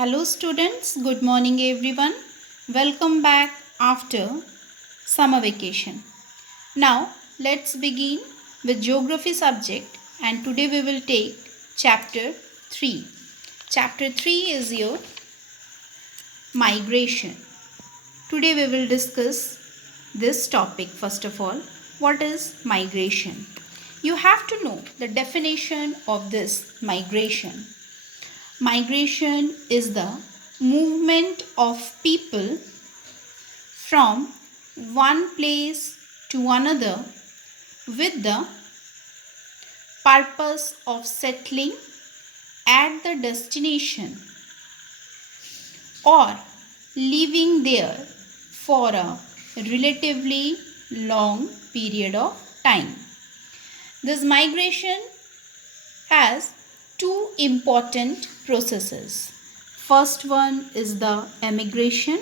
Hello students, good morning everyone. Welcome back after summer vacation. Now let's begin with geography subject and today we will take chapter 3. Chapter 3 is your migration. Today we will discuss this topic first of all. What is migration? You have to know the definition of this migration. Migration is the movement of people from one place to another with the purpose of settling at the destination or living there for a relatively long period of time. This migration has two important processes. First one is the emigration.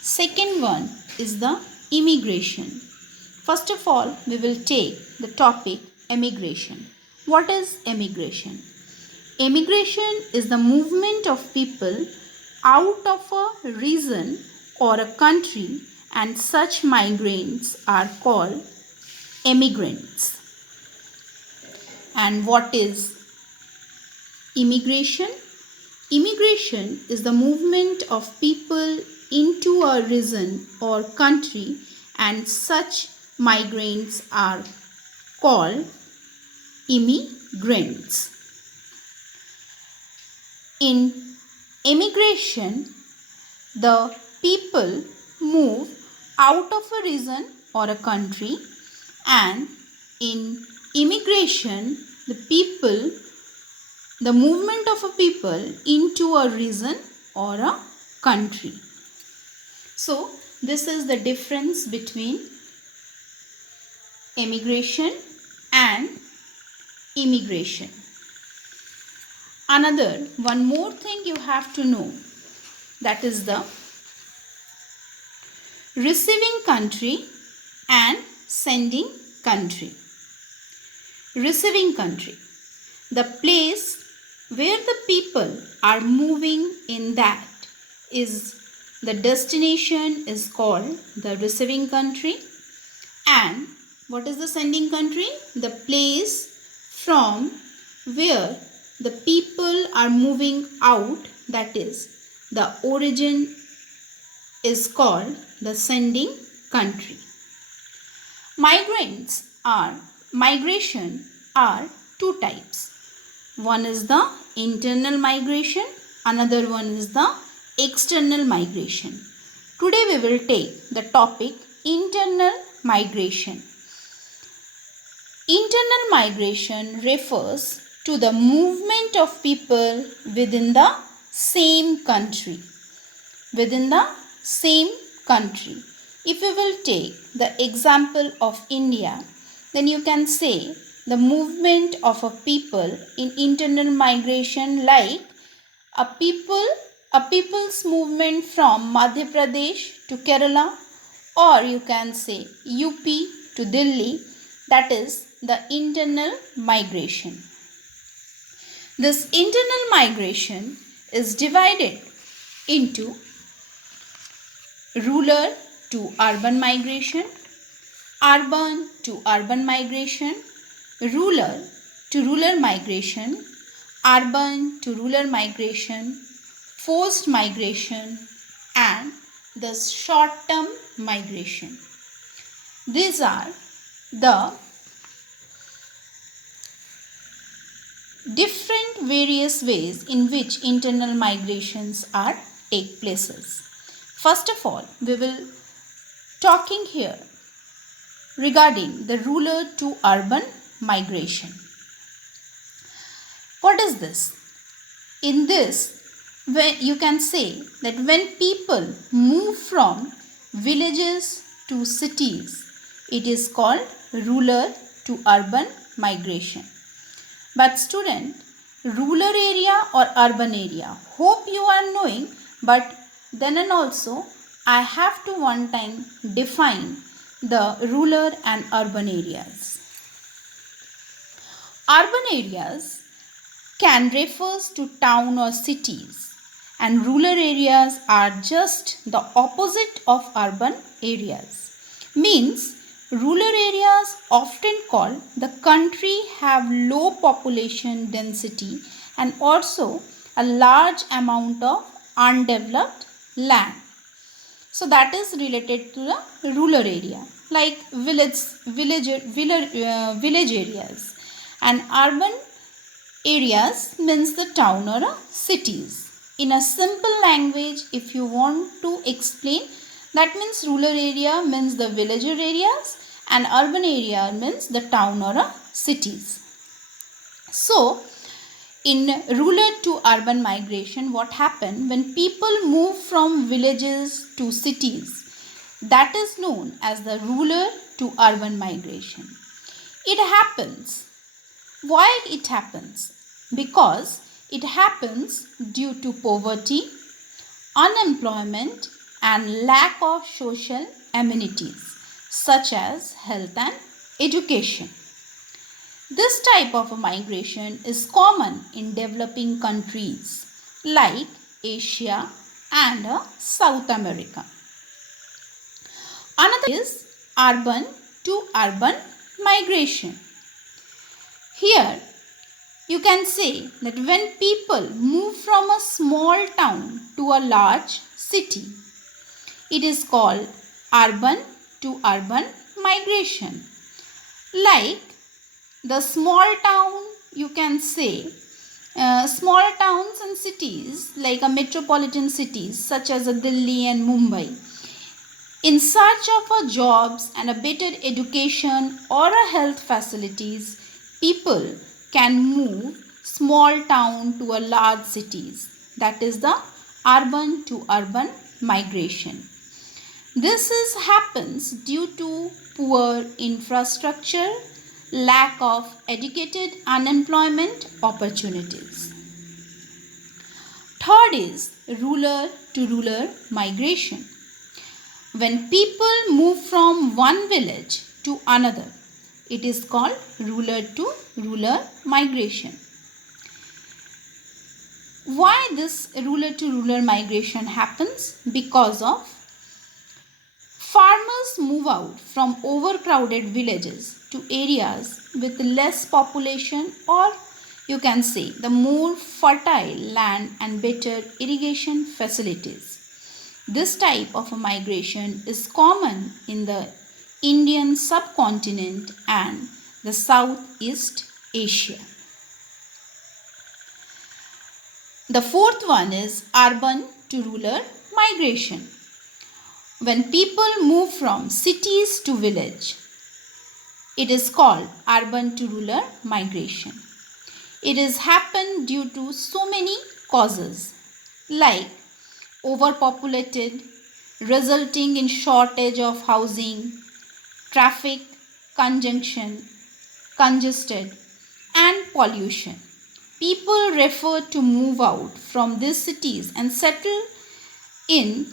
Second one is the immigration. First of all, we will take the topic emigration. What is emigration? Emigration is the movement of people out of a region or a country, and such migrants are called emigrants. And what is immigration? Immigration is the movement of people into a region or country, and such migrants are called immigrants. In immigration, the people move out of a region or a country, and in immigration, the movement of a people into a region or a country. So, this is the difference between emigration and immigration. One more thing you have to know, that is the receiving country and sending country. Receiving country, the place where the people are moving in, that is the destination is called the receiving country. And what is the sending country? The place from where the people are moving out, that is the origin, is called the sending country. Migration are two types. One is the internal migration, another one is the external migration. Today we will take the topic internal migration. Internal migration refers to the movement of people within the same country. Within the same country. If we will take the example of India, then you can say the movement of a people in internal migration, like a people's movement from Madhya Pradesh to Kerala, or you can say UP to Delhi, that is the internal migration. This internal migration is divided into rural to urban migration, urban to urban migration, rural to rural migration, urban to rural migration, forced migration, and the short-term migration. These are the different various ways in which internal migrations are take places. First of all, we will talking here regarding the rural to urban migration. What is this? In this, you can say that when people move from villages to cities, it is called rural to urban migration. But student, rural area or urban area, hope you are knowing, but then and also I have to one time define the rural and urban areas. Urban areas can refers to town or cities and rural areas are just the opposite of urban areas. Means rural areas often called the country have low population density and also a large amount of undeveloped land. So that is related to the rural area like village areas, and urban areas means the town or cities. In a simple language, if you want to explain, that means rural area means the villager areas and urban area means the town or cities. So, in rural to urban migration, what happened when people move from villages to cities? That is known as the rural to urban migration. It happens. Why it happens? Because it happens due to poverty, unemployment, and lack of social amenities such as health and education. This type of migration is common in developing countries like Asia and South America. Another is urban to urban migration. Here you can say that when people move from a small town to a large city, it is called urban to urban migration. Like the small town, you can say small towns and cities like a metropolitan cities such as Delhi and Mumbai, in search of jobs and a better education or a health facilities, people can move small town to a large cities. That is the urban to urban migration. This happens due to poor infrastructure, lack of educated unemployment opportunities. Third is rural to rural migration. When people move from one village to another, it is called rural to rural migration. Why this rural to rural migration happens? Because of farmers move out from overcrowded villages to areas with less population, or you can say the more fertile land and better irrigation facilities. This type of migration is common in the Indian subcontinent and the Southeast Asia. The fourth one is urban to rural migration. When people move from cities to village, it is called urban to rural migration. It is happened due to so many causes like overpopulated, resulting in shortage of housing, traffic congested, and pollution. People refer to move out from these cities and settle in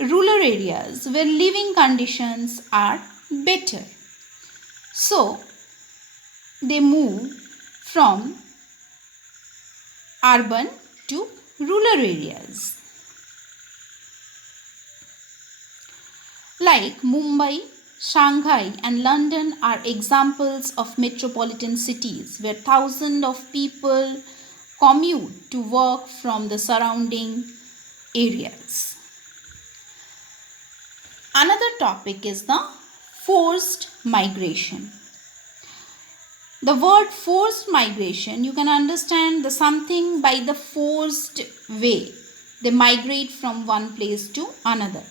rural areas where living conditions are better. So, they move from urban to rural areas. Like Mumbai, Shanghai and London are examples of metropolitan cities where thousands of people commute to work from the surrounding areas. Another topic is the forced migration. The word forced migration, you can understand the something by the forced way. They migrate from one place to another.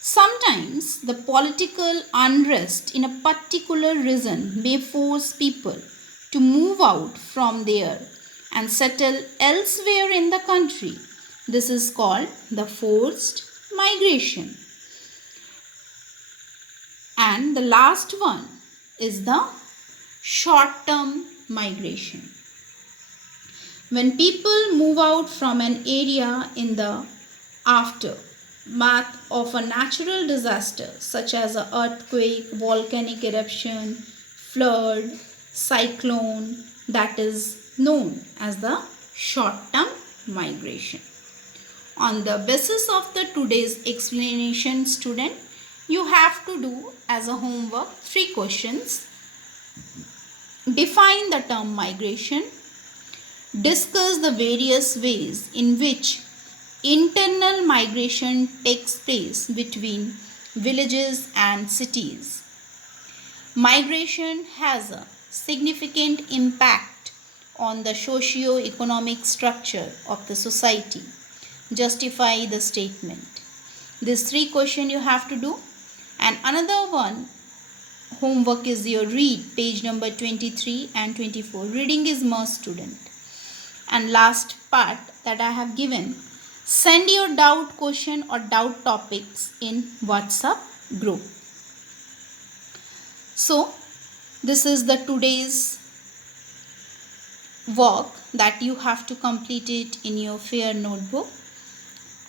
Sometimes the political unrest in a particular region may force people to move out from there and settle elsewhere in the country. This is called the forced migration. And the last one is the short-term migration. When people move out from an area in the aftermath of a natural disaster such as an earthquake, volcanic eruption, flood, cyclone, that is known as the short-term migration. On the basis of the today's explanation, student, you have to do as a homework 3 questions. Define the term migration. Discuss the various ways in which internal migration takes place between villages and cities. Migration has a significant impact on the socio-economic structure of the society. Justify the statement. These 3 questions you have to do. And another one homework is your read page number 23 and 24. Reading is must, student. And last part that I have given, send your doubt question or doubt topics in WhatsApp group. So this is the today's work that you have to complete it in your fair notebook.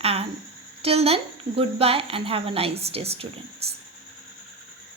And till then, goodbye and have a nice day, students.